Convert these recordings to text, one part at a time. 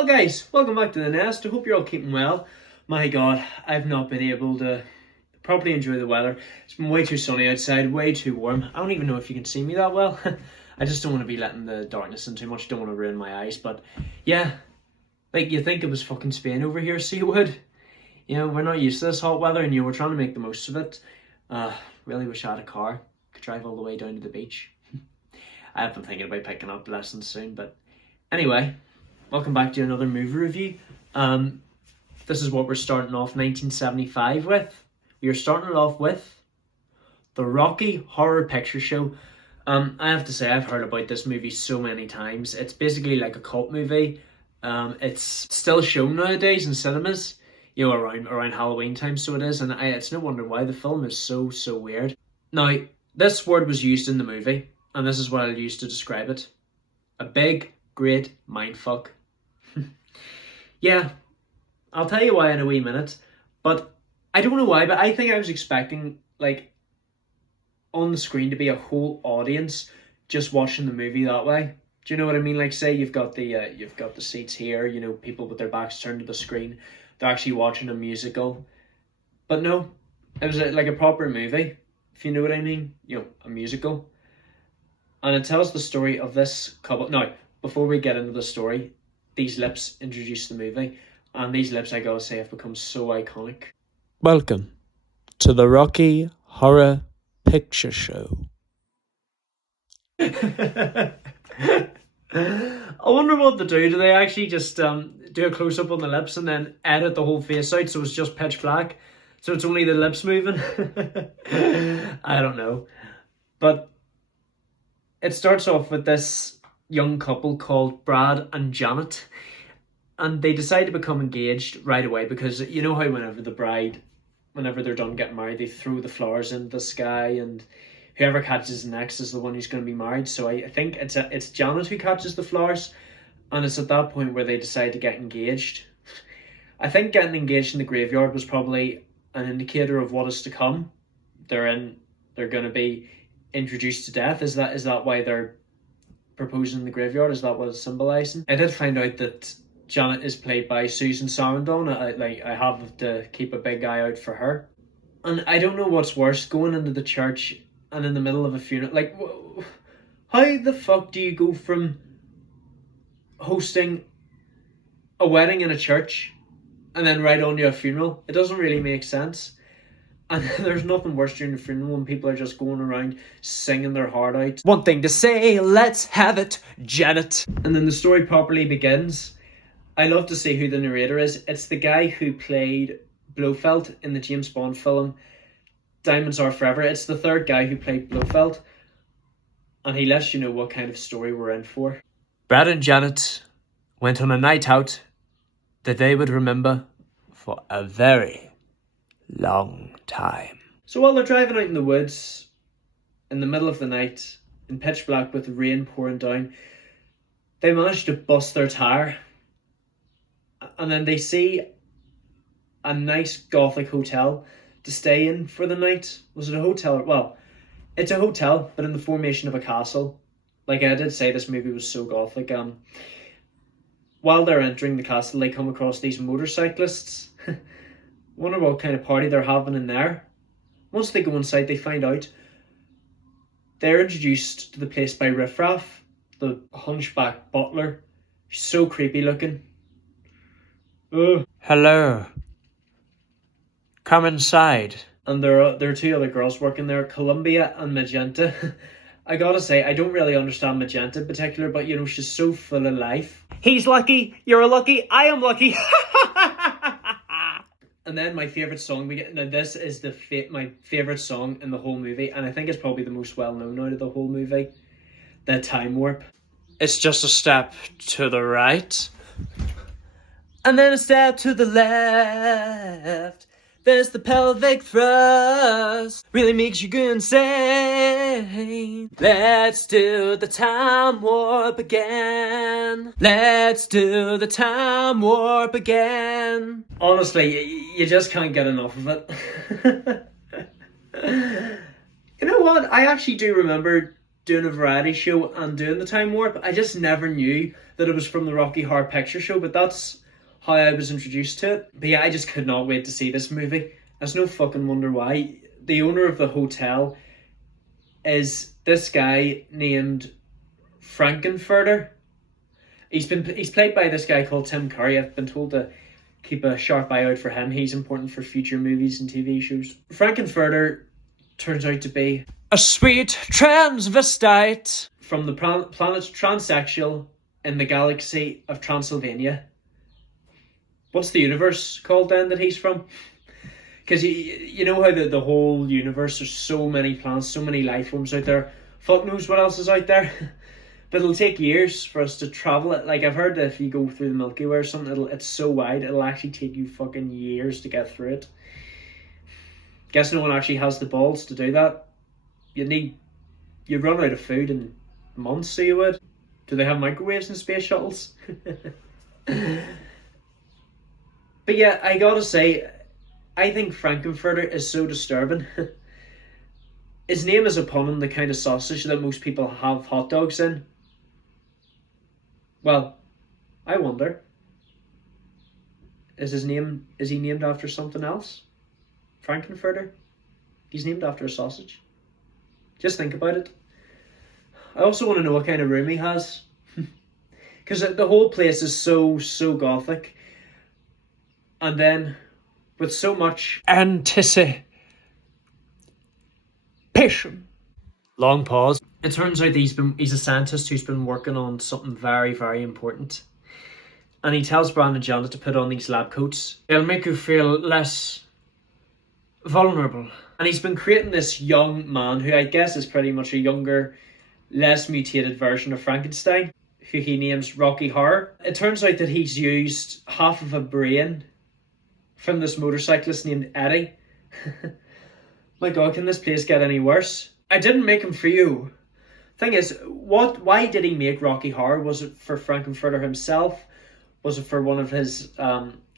Well guys, welcome back to the nest. I hope you're all keeping well. My god, I've not been able to properly enjoy the weather. It's been way too sunny outside, way too warm. I don't even know if you can see me that well. I just don't want to be letting the darkness in too much, don't want to ruin my eyes. But yeah, like you think it was fucking Spain over here, so you would. You know, we're not used to this hot weather and we're trying to make the most of it. Really wish I had a car. Could drive all the way down to the beach. I have been thinking about picking up lessons soon, but anyway, welcome back to another movie review. This is what we're starting off 1975 with. We are starting it off with the Rocky Horror Picture Show. I have to say, I've heard about this movie so many times. It's basically like a cult movie. It's still shown nowadays in cinemas, you know, around Halloween time, so it is, and it's no wonder why. The film is so weird. Now, this word was used in the movie, and this is what I'll use to describe it. A big, great mindfuck. Yeah, I'll tell you why in a wee minute, but I don't know why, but I think I was expecting, like, on the screen to be a whole audience just watching the movie that way. Do you know what I mean? Like, say you've got the seats here, you know, people with their backs turned to the screen, they're actually watching a musical. But no, it was like a proper movie, if you know what I mean. You know, a musical. And it tells the story of this couple. Now, before we get into the story, these lips introduce the movie, and these lips, I gotta say, have become so iconic. Welcome to the Rocky Horror Picture Show. I wonder what they do. Do they actually just do a close-up on the lips and then edit the whole face out so it's just pitch black? So it's only the lips moving? I don't know. But it starts off with this young couple called Brad and Janet. And they decide to become engaged right away because you know how whenever they're done getting married, they throw the flowers into the sky and whoever catches next is the one who's going to be married. So I think it's Janet who catches the flowers, and it's at that point where they decide to get engaged. I think getting engaged in the graveyard was probably an indicator of what is to come. They're going to be introduced to death. Is that why they're proposing in the graveyard? Is that what it's symbolizing? I did find out that Janet is played by Susan Sarandon. I have to keep a big eye out for her. And I don't know what's worse, going into the church and in the middle of a funeral. Like, how the fuck do you go from hosting a wedding in a church and then right on to a funeral? It doesn't really make sense. And there's nothing worse during the funeral when people are just going around singing their heart out. One thing to say, let's have it, Janet. And then the story properly begins. I love to see who the narrator is. It's the guy who played Blofeld in the James Bond film Diamonds Are Forever. It's the third guy who played Blofeld. And he lets you know what kind of story we're in for. Brad and Janet went on a night out that they would remember for a very long time. So while they're driving out in the woods, in the middle of the night, in pitch black with the rain pouring down, they manage to bust their tyre. And then they see a nice gothic hotel to stay in for the night. Was it a hotel? Well, it's a hotel, but in the formation of a castle. Like I did say, this movie was so gothic. While they're entering the castle, they come across these motorcyclists. Wonder what kind of party they're having in there. Once they go inside, they find out they're introduced to the place by Riff Raff, the hunchback butler. He's so creepy looking. Ugh. Hello. Come inside. And there are two other girls working there, Columbia and Magenta. I gotta say, I don't really understand Magenta in particular, but you know, she's so full of life. He's lucky, you're lucky, I am lucky. And then my favourite song we get. Now this is my favourite song in the whole movie, and I think it's probably the most well known out of the whole movie. The Time Warp. It's just a step to the right. And then a step to the left. There's the pelvic thrust. Really makes you go insane. Let's do the time warp again. Let's do the time warp again. Honestly, you just can't get enough of it. You know what? I actually do remember doing a variety show and doing the time warp. I just never knew that it was from the Rocky Horror Picture Show, but that's how I was introduced to it. But yeah, I just could not wait to see this movie. There's no fucking wonder why. The owner of the hotel is this guy named Frank-N-Furter. He's played by this guy called Tim Curry. I've been told to keep a sharp eye out for him. He's important for future movies and TV shows. Frank-N-Furter turns out to be a sweet transvestite from the planet transsexual in the galaxy of Transylvania. What's the universe called then that he's from? Because you know how the whole universe, there's so many planets, so many life forms out there. Fuck knows what else is out there. But it'll take years for us to travel it. Like, I've heard that if you go through the Milky Way or something, it's so wide, it'll actually take you fucking years to get through it. Guess no one actually has the balls to do that. You'd run out of food in months, so you would. Do they have microwaves in space shuttles? But yeah, I gotta say, I think Frank-N-Furter is so disturbing. His name is a pun on the kind of sausage that most people have hot dogs in. Well, I wonder, is he named after something else? Frank-N-Furter? He's named after a sausage. Just think about it. I also want to know what kind of room he has. Because the whole place is so gothic. And then, with so much anticipation. Long pause. It turns out he's a scientist who's been working on something very, very important. And he tells Brad and Janet to put on these lab coats. They'll make you feel less vulnerable. And he's been creating this young man who I guess is pretty much a younger, less mutated version of Frankenstein, who he names Rocky Horror. It turns out that he's used half of a brain from this motorcyclist named Eddie. My God, can this place get any worse? I didn't make him for you. Thing is, why did he make Rocky Horror? Was it for Frank-N-Furter himself? Was it for one of his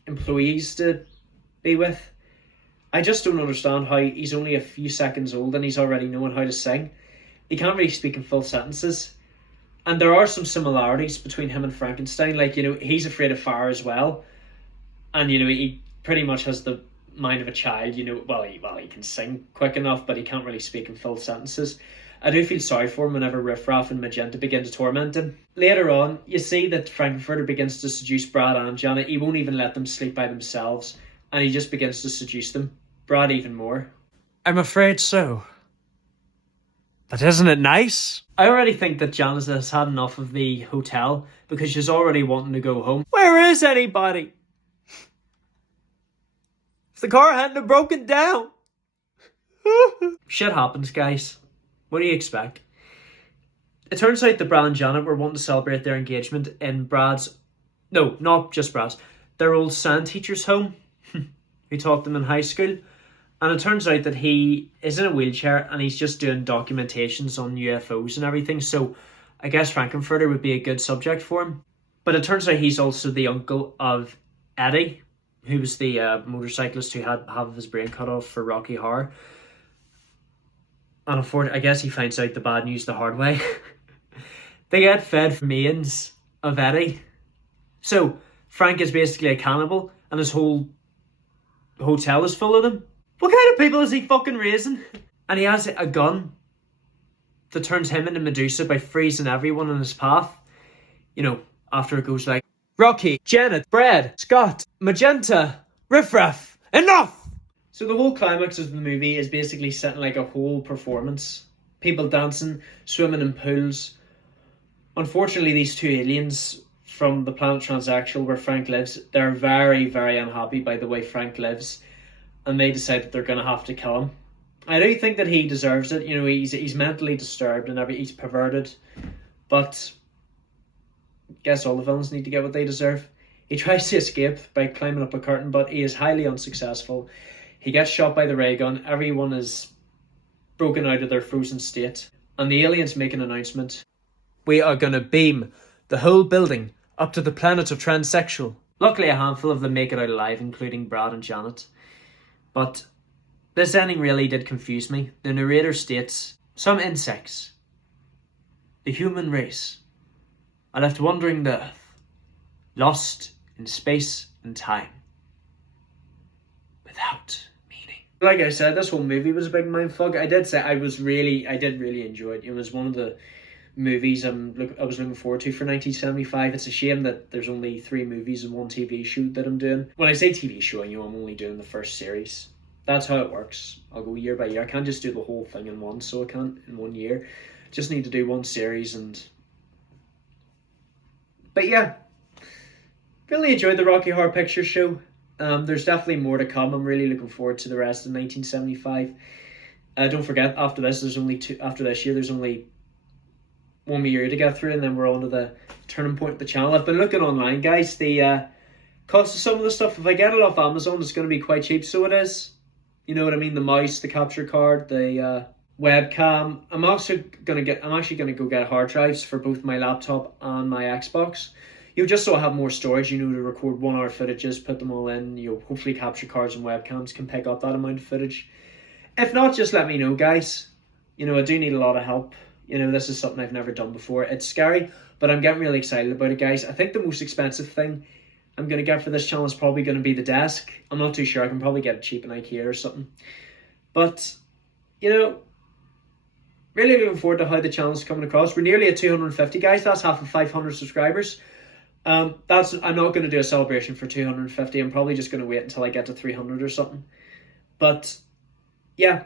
employees to be with? I just don't understand how he's only a few seconds old and he's already knowing how to sing. He can't really speak in full sentences. And there are some similarities between him and Frankenstein. Like, he's afraid of fire as well. And, he pretty much has the mind of a child. He can sing quick enough, but he can't really speak in full sentences. I do feel sorry for him whenever Riff Raff and Magenta begin to torment him. Later on, you see that Frank-N-Furter begins to seduce Brad and Janet. He won't even let them sleep by themselves, and he just begins to seduce them. Brad even more. I'm afraid so. But isn't it nice? I already think that Janet has had enough of the hotel because she's already wanting to go home. Where is anybody? If the car hadn't have broken down. Shit happens, guys. What do you expect? It turns out that Brad and Janet were wanting to celebrate their engagement in not just Brad's, their old science teacher's home, who taught them in high school. And it turns out that he is in a wheelchair and he's just doing documentations on UFOs and everything. So I guess Frank-N-Furter would be a good subject for him. But it turns out he's also the uncle of Eddie, who was the motorcyclist who had half of his brain cut off for Rocky Horror. And I guess he finds out the bad news the hard way. They get fed remains of Eddie. So Frank is basically a cannibal and his whole hotel is full of them. What kind of people is he fucking raising? And he has a gun that turns him into Medusa by freezing everyone in his path. After it goes like, Rocky, Janet, Brad, Scott, Magenta, Riff Raff, enough! So the whole climax of the movie is basically setting like a whole performance. People dancing, swimming in pools. Unfortunately, these two aliens from the planet Transaxial where Frank lives, they're very, very unhappy by the way Frank lives. And they decide that they're going to have to kill him. I do think that he deserves it. He's mentally disturbed and he's perverted. But I guess all the villains need to get what they deserve. He tries to escape by climbing up a curtain, but he is highly unsuccessful. He gets shot by the ray gun. Everyone is broken out of their frozen state. And the aliens make an announcement. We are going to beam the whole building up to the planet of Transsexual. Luckily, a handful of them make it out alive, including Brad and Janet. But this ending really did confuse me. The narrator states, some insects the human race are left wandering the earth, lost in space and time, without meaning. Like I said, this whole movie was a big mindfuck. I did say I did really enjoy it. It was one of the movies I was looking forward to for 1975. It's a shame that there's only 3 movies and 1 TV show that I'm doing. When I say TV show, I'm only doing the first series. That's how it works. I'll go year by year. I can't just do the whole thing in one, so I can't in 1 year. Just need to do 1 series. But yeah, really enjoyed the Rocky Horror Picture Show. There's definitely more to come. I'm really looking forward to the rest of 1975. Don't forget, after this year, there's only 1 year to get through, and then we're on to the turning point of the channel. I've been looking online, guys. The cost of some of the stuff, if I get it off Amazon, it's going to be quite cheap. So it is. You know what I mean? The mouse, the capture card, the webcam. I'm actually gonna go get hard drives for both my laptop and my Xbox. Just so I have more storage, to record 1 hour footages, put them all in. Hopefully capture cards and webcams can pick up that amount of footage. If not, just let me know, guys. I do need a lot of help. This is something I've never done before. It's scary, but I'm getting really excited about it, guys. I think the most expensive thing I'm going to get for this channel is probably going to be the desk. I'm not too sure. I can probably get it cheap in IKEA or something. But, really looking forward to how the channel's coming across. We're nearly at 250, guys. That's half of 500 subscribers. I'm not going to do a celebration for 250. I'm probably just going to wait until I get to 300 or something. But, yeah.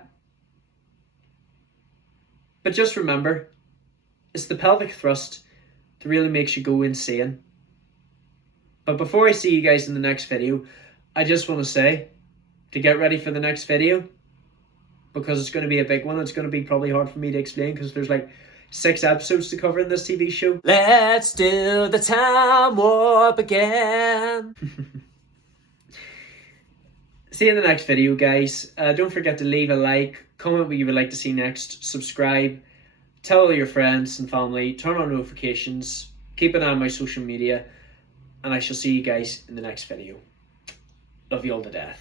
But just remember, it's the pelvic thrust that really makes you go insane. But before I see you guys in the next video, I just want to say to get ready for the next video, because it's going to be a big one. It's going to be probably hard for me to explain because there's like 6 episodes to cover in this TV show. Let's do the time warp again. See you in the next video, guys. Don't forget to leave a like, comment what you would like to see next, subscribe, tell all your friends and family, turn on notifications, keep an eye on my social media, and I shall see you guys in the next video. Love you all to death.